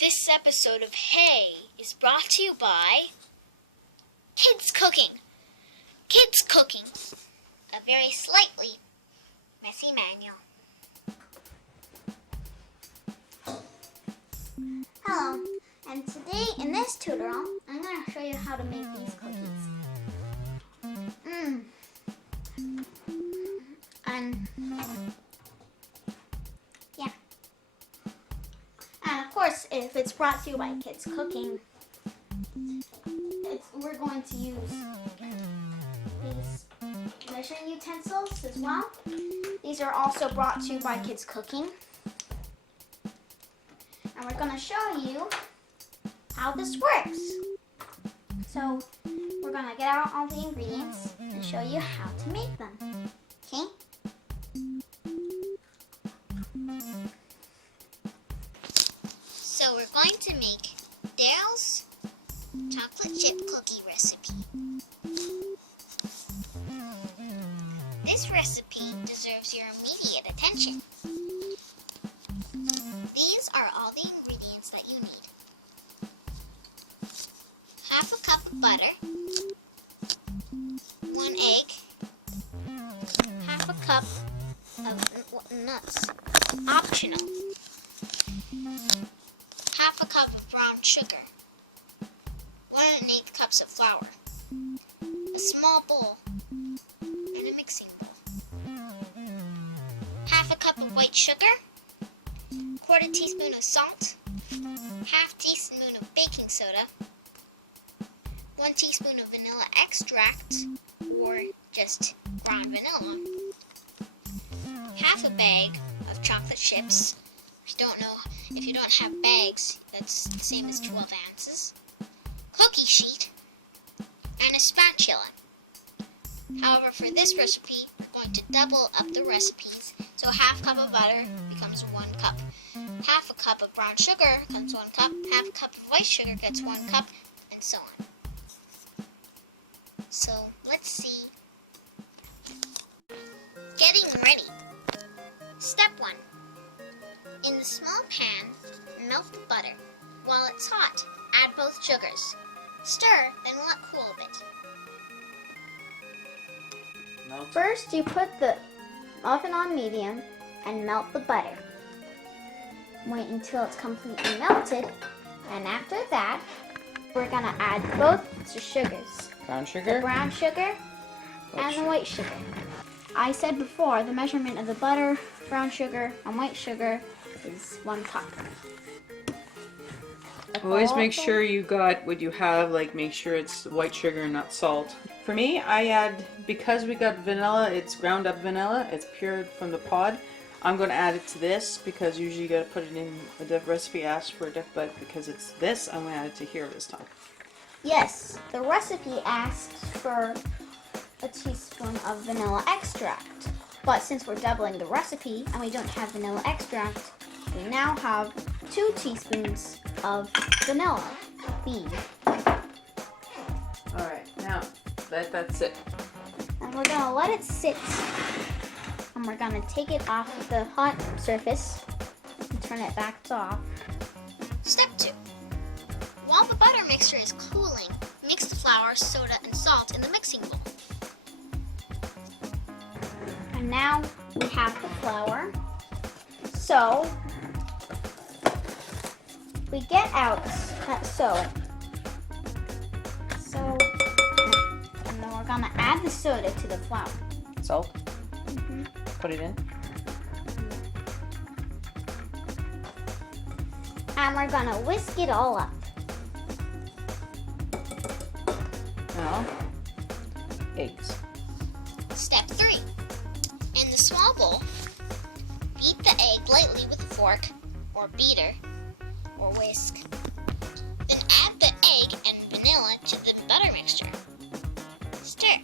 This episode of Hey is brought to you by Kids Cooking. Kids Cooking, a very slightly messy manual. Hello, and today in this tutorial, I'm going to show you how to make these cookies. And yeah. And of course, if it's brought to you by Kids Cooking, we're going to use these measuring utensils as well. These are also brought to you by Kids Cooking. And we're going to show you how this works. So we're going to get out all the ingredients and show you how to make them. Okay? So we're going to make Daryl's chocolate chip cookie recipe. This recipe deserves your immediate attention. These are all the ingredients that you need. Half a cup of butter, 1 egg, half a cup of nuts, optional, half a cup of brown sugar, 1 1/8 cups of flour, a small bowl, and a mixing bowl, half a cup of white sugar, 1/4 teaspoon of salt, half teaspoon of baking soda, 1 teaspoon of vanilla extract, or just ground vanilla, half a bag of chocolate chips. If you don't have bags, that's the same as 12 ounces, cookie sheet, and a spatula. However, for this recipe, we're going to double up the recipes, so half cup of butter becomes 1 cup. Half a cup of brown sugar becomes 1 cup, half a cup of white sugar gets 1 cup, and so on. So, let's see. Getting ready. Step 1. In the small pan, melt the butter. While it's hot, add both sugars. Stir, then let cool a bit. First, you put the oven on medium and melt the butter. Wait until it's completely melted, and after that, we're gonna add both the sugars. Brown sugar? The brown sugar and the white sugar. I said before, the measurement of the butter, brown sugar, and white sugar is 1 cup. Always make sure you got what you have, like make sure it's white sugar and not salt. For me, I add, because we got vanilla, it's ground up vanilla, it's pure from the pod. I'm going to add it to this because usually you got to put it in a different recipe, asks for a different, but because it's this, I'm going to add it to here this time. Yes, the recipe asks for a teaspoon of vanilla extract. But since we're doubling the recipe and we don't have vanilla extract, we now have 2 teaspoons of vanilla bean. Alright, now that's it. And we're going to let it sit. And we're going to take it off the hot surface and turn it back to off. Step 2. While the butter mixture is cooling, mix the flour, soda, and salt in the mixing bowl. And now we have the flour. So we get out and then we're gonna add the soda to the flour. Salt? Put it in. And we're gonna whisk it all up. Now, eggs. Step 3. In the small bowl, beat the egg lightly with a fork or beater or whisk. Then add the egg and vanilla to the butter mixture. Stir.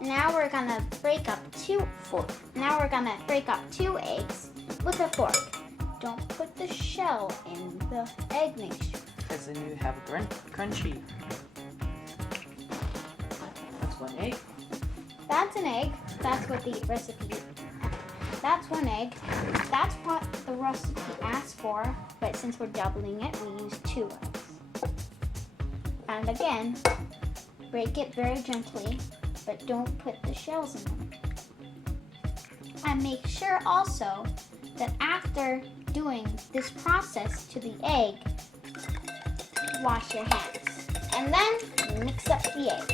Now we're gonna break up 2 eggs with a fork. Don't put the shell in the egg mixture. Because then you have a crunchy. That's 1 egg. That's an egg. That's what the recipe that's 1 egg. That's what the recipe asks for, but since we're doubling it, we use 2 eggs. And again, break it very gently, but don't put the shells in them. And make sure also that after doing this process to the egg, wash your hands. And then mix up the eggs.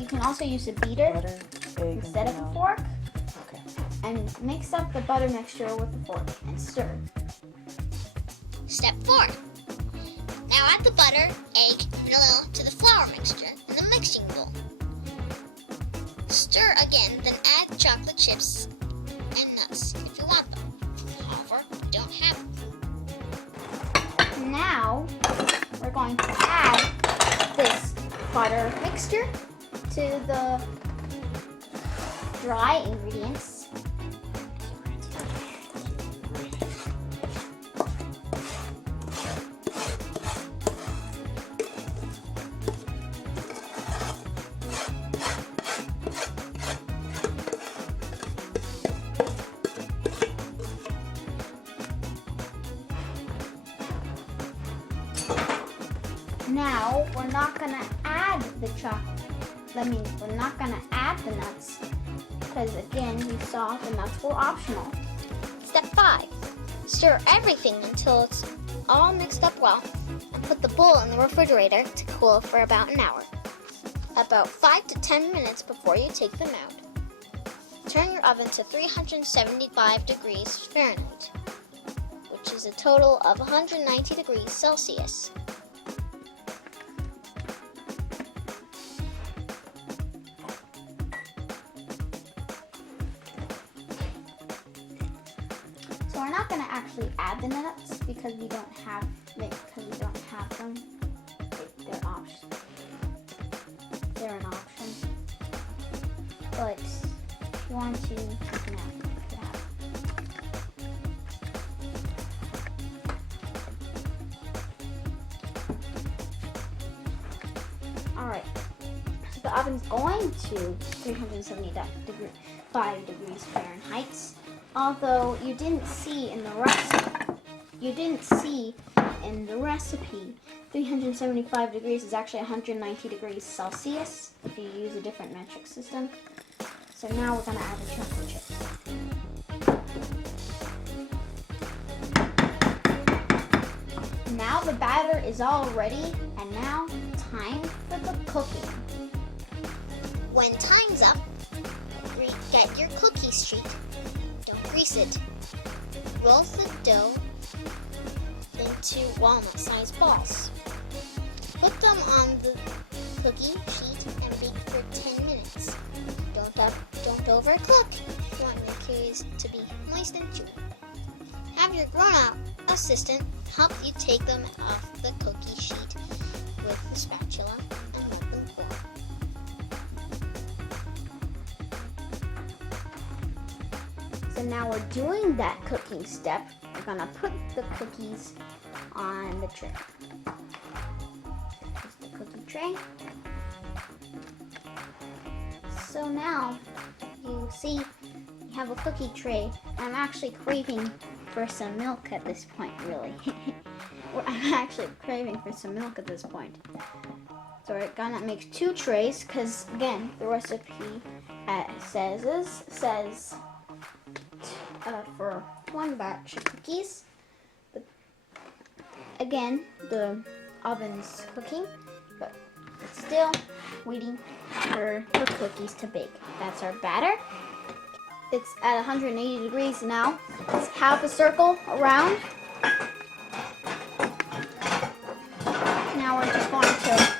You can also use a beater Butter, egg, instead of a vanilla. fork, Okay. and mix up the butter mixture with a fork and stir. Step 4. Now add the butter, egg, and vanilla to the flour mixture in the mixing bowl. Stir again, then add chocolate chips and nuts if you want them. However, you don't have them. Now, we're going to add this butter mixture to the dry ingredients. Now, we're not going to add the chocolate. We're not going to add the nuts because, again, you saw the nuts were optional. Step 5. Stir everything until it's all mixed up well and put the bowl in the refrigerator to cool for about an hour. About 5 to 10 minutes before you take them out. Turn your oven to 375 degrees Fahrenheit, which is a total of 190 degrees Celsius. So we're not going to actually add the nuts because we don't have them. They're option. They're an option. But if you want to, you can add them. Alright, so the oven's going to 375 degrees Fahrenheit. Although you didn't see in the recipe, 375 degrees is actually 190 degrees Celsius if you use a different metric system. So now we're going to add the chocolate chips. Now the batter is all ready, and now time for the cooking. When time's up, get your cookie sheet. Don't grease it. Roll the dough into walnut-sized balls. Put them on the cookie sheet and bake for 10 minutes. Don't overcook. You want your cookies to be moist and chewy. Have your grown-up assistant help you take them off the cookie sheet with the spatula and let them cool. So now we're doing that cooking step. We're gonna put the cookies on the tray. Here's the cookie tray. So now you see you have a cookie tray. I'm actually craving for some milk at this point, really. I'm actually craving for some milk at this point. So we're gonna make 2 trays because, again, the recipe says for 1 batch of cookies. But again, the oven's cooking, but it's still waiting for the cookies to bake. That's our batter. It's at 180 degrees now. It's half a circle around. Now we're just going to,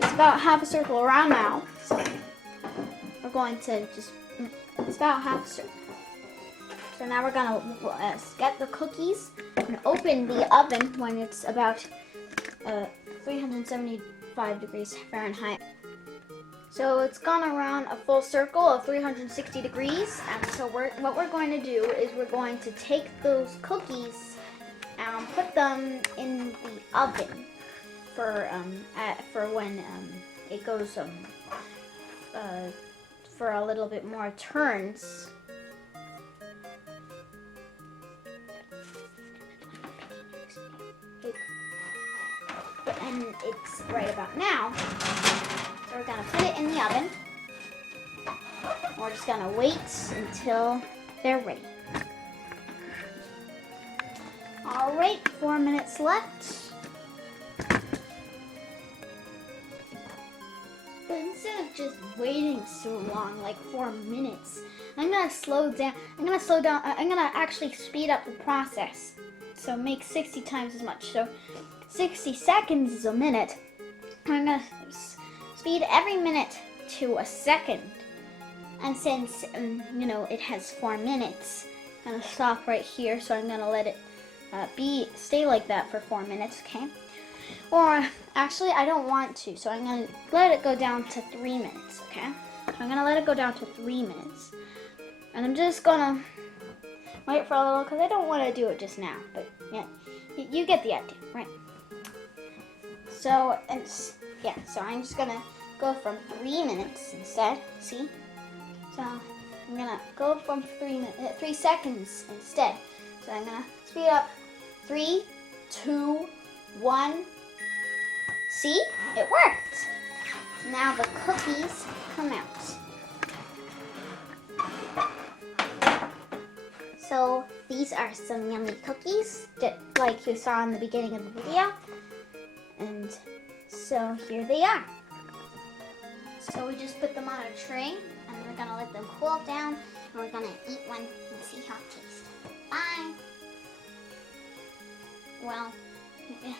it's about half a circle around now. So we're going to just, it's about half a circle. So now we're gonna get the cookies and open the oven when it's about 375 degrees Fahrenheit. So it's gone around a full circle of 360 degrees, and so what we're going to do is we're going to take those cookies and put them in the oven for when it goes for a little bit more turns. And it's right about now. So we're gonna put it in the oven. We're just gonna wait until they're ready. All right, 4 minutes left. But instead of just waiting so long, like 4 minutes, I'm gonna slow down. I'm gonna actually speed up the process. So make 60 times as much. So 60 seconds is a minute. I'm gonna speed every minute to a second. And since it has 4 minutes, I'm gonna stop right here. So I'm gonna let it stay like that for 4 minutes, okay? Or actually, I don't want to, so I'm gonna let it go down to 3 minutes, okay? So I'm gonna let it go down to 3 minutes, and I'm just gonna wait for a little because I don't want to do it just now. But yeah, you get the idea, right? So so I'm just gonna go from 3 minutes instead. See? So I'm gonna go from 3 seconds instead. So I'm gonna speed up. 3, 2, 1. See? It worked. Now the cookies come out. So these are some yummy cookies, just like you saw in the beginning of the video. And so here they are. So we just put them on a tray, and we're gonna let them cool down, and we're gonna eat one and see how it tastes. Bye. Well, yeah.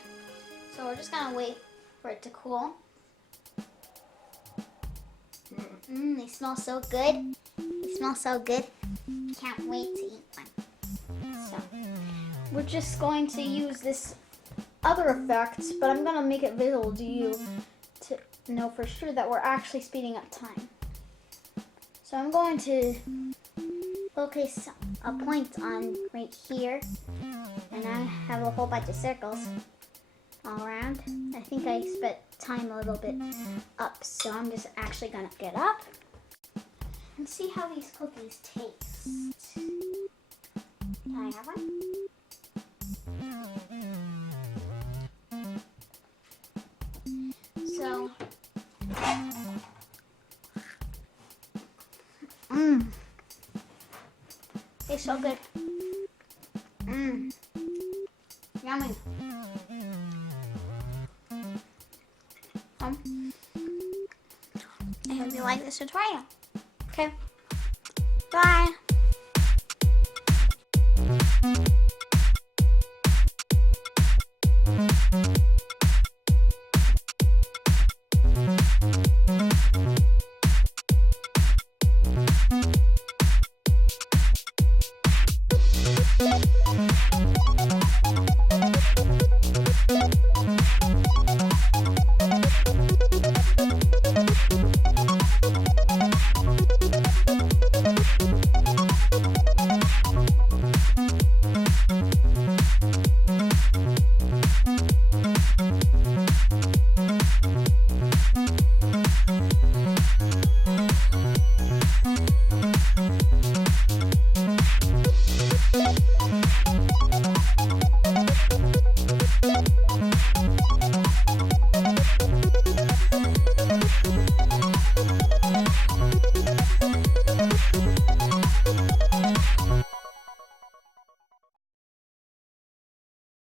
So we're just gonna wait for it to cool. They smell so good. They smell so good. Can't wait to eat one. So we're just going to use this other effect, but I'm gonna make it visible to you to know for sure that we're actually speeding up time. So I'm going to focus a point on right here. And I have a whole bunch of circles all around. I think I sped time a little bit up, so I'm just actually gonna get up and see how these cookies taste. Can I have one? So, tastes so good. Yummy. I hope you like this tutorial. Okay. Bye.